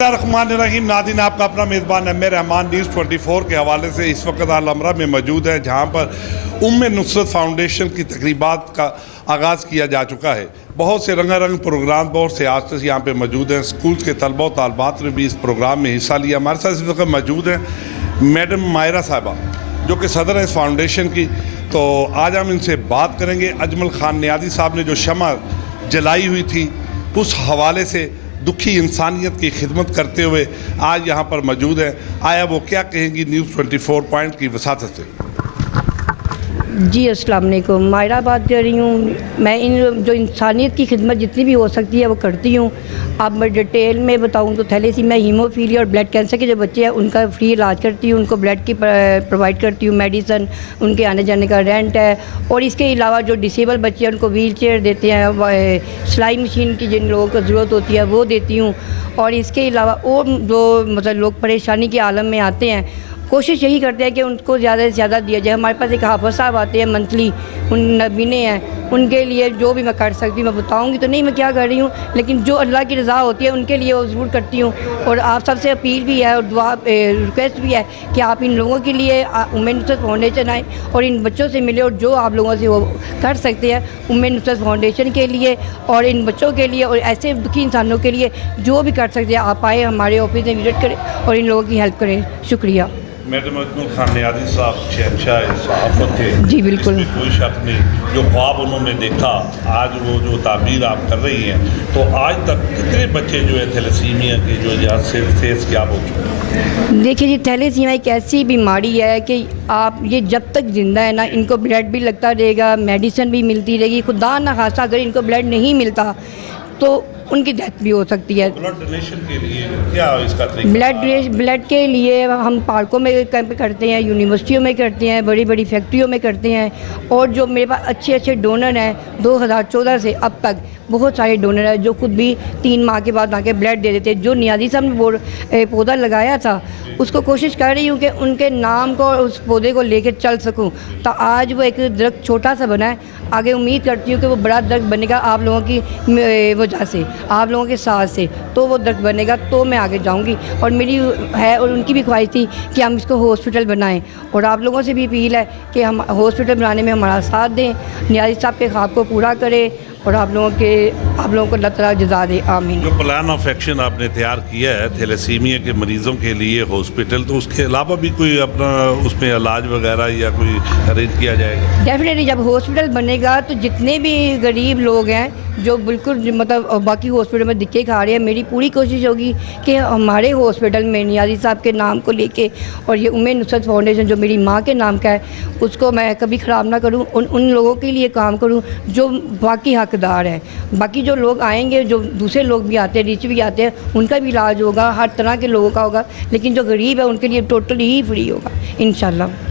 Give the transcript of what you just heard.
रहीम नादिन, आपका अपना मेज़बान एम ए रहमान न्यूज़ 24 के हवाले से इस वक्त अल-अमरा में मौजूद है, जहाँ पर उम्मे नुसरत फाउंडेशन की तकरीबात का आगाज़ किया जा चुका है। बहुत से रंगारंग प्रोग्राम, बहुत से आर्टिस्ट यहाँ पे मौजूद हैं। स्कूल के तलबा और तालबात ने भी इस प्रोग्राम में हिस्सा लिया। हमारे साथ इस वक्त मौजूद हैं मैडम मायरा साहिबा, जो कि सदर है इस फाउंडेशन की। तो आज हम इनसे बात करेंगे। अजमल खान नियाज़ी साहब ने जो शमा जलाई हुई थी, उस हवाले से दुखी इंसानियत की खिदमत करते हुए आज यहाँ पर मौजूद है। आया वो क्या कहेंगी न्यूज़ 24 पॉइंट की वसातत से। जी अस्सलाम वालेकुम, मायरा बात कर रही हूँ। मैं इन जो इंसानियत की खिदमत जितनी भी हो सकती है वो करती हूँ। अब मैं डिटेल में बताऊँ तो थैलेसीमिया, हीमोफीलिया और ब्लड कैंसर के जो बच्चे हैं उनका फ्री इलाज करती हूँ। उनको ब्लड की प्रोवाइड करती हूँ, मेडिसन, उनके आने जाने का रेंट है। और इसके अलावा जो डिसेबल बच्चे हैं उनको व्हील चेयर देते हैं, सिलाई मशीन की जिन लोगों को ज़रूरत होती है वो देती हूँ। और इसके अलावा और जो मतलब लोग परेशानी के आलम में आते हैं, कोशिश यही करते हैं कि उनको ज़्यादा से ज़्यादा दिया जाए। हमारे पास एक हाफ़िज़ साहब आते हैं मंथली, उन नबीने हैं, उनके लिए जो भी मैं कर सकती हूँ मैं बताऊँगी तो नहीं मैं क्या कर रही हूँ, लेकिन जो अल्लाह की रज़ा होती है उनके लिए वो ज़रूर करती हूँ। और आप सबसे अपील भी है और दुआ रिक्वेस्ट भी है कि आप इन लोगों के लिए उम्मे नुसरत फाउंडेशन आए और इन बच्चों से मिले और जो आप लोगों से वो कर सकते हैं उम्मे नुसरत फाउंडेशन के लिए और इन बच्चों के लिए और ऐसे दुखी इंसानों के लिए जो भी कर सकते हैं आप आए, हमारे ऑफिस में विजिट करें और इन लोगों की हेल्प करें। शुक्रिया। मैडम अजमल खान नियाज़ी साहब शहंशाह सहाफ़त थे, जी बिल्कुल, कोई शक नहीं। जो ख्वाब उन्होंने देखा, आज वो जो ताबीर आप कर रही हैं, तो आज तक कितने बच्चे जो है थैलेसीमिया के जो यहाँ से सेहतयाब हो चुके हैं? देखिए जी, थैलेसीमिया एक ऐसी बीमारी है कि आप ये जब तक ज़िंदा है ना, इनको ब्लड भी लगता रहेगा, मेडिसिन भी मिलती रहेगी। खुदा न खासा अगर इनको ब्लड नहीं मिलता तो उनकी डेथ भी हो सकती है। ब्लड डोनेशन के लिए क्या इसका तरीका? ब्लड के लिए हम पार्कों में कैंप करते हैं, यूनिवर्सिटियों में करते हैं, बड़ी बड़ी फैक्ट्रियों में करते हैं। और जो मेरे पास अच्छे अच्छे डोनर हैं, 2014 से अब तक बहुत सारे डोनर हैं जो खुद भी 3 माह के बाद आके ब्लड दे देते हैं। जो नियाज़ी साहब ने पौधा लगाया था, उसको कोशिश कर रही हूँ कि उनके नाम को और उस पौधे को लेकर चल सकूँ। तो आज वो एक दरख्त छोटा सा बना है, आगे उम्मीद करती हूँ कि वो बड़ा दरख्त बनेगा आप लोगों की वजह से, आप लोगों के साथ से। तो वो दरख्त बनेगा तो मैं आगे जाऊँगी। और मेरी है और उनकी भी ख्वाहिश थी कि हम इसको हॉस्पिटल बनाएं। और आप लोगों से भी अपील है कि हम हॉस्पिटल बनाने में हमारा साथ दें, नियाज़ी साहब के ख्वाब को पूरा करें और आप लोगों को अल्लाह ताला जज़ा दे। आमीन। जो प्लान ऑफ एक्शन आपने तैयार किया है थैलेसीमिया के मरीज़ों के लिए हॉस्पिटल, तो उसके अलावा भी कोई अपना उसमें इलाज वगैरह या कोई अरेंज किया जाएगा? डेफिनेटली जब हॉस्पिटल बनेगा तो जितने भी गरीब लोग हैं जो बिल्कुल मतलब बाकी हॉस्पिटल में धक्के खा रहे हैं, मेरी पूरी कोशिश होगी कि हमारे हॉस्पिटल में नियाज़ी साहब के नाम को लेके और ये उम्मे नुसरत फाउंडेशन जो मेरी माँ के नाम का है उसको मैं कभी ख़राब ना करूँ। उन लोगों के लिए काम करूँ जो बाकी हकदार हैं। बाकी जो लोग आएंगे, जो दूसरे लोग भी आते हैं, रिच भी आते हैं, उनका भी इलाज होगा, हर तरह के लोगों का होगा, लेकिन जो गरीब है उनके लिए टोटली ही फ्री होगा इंशाल्लाह।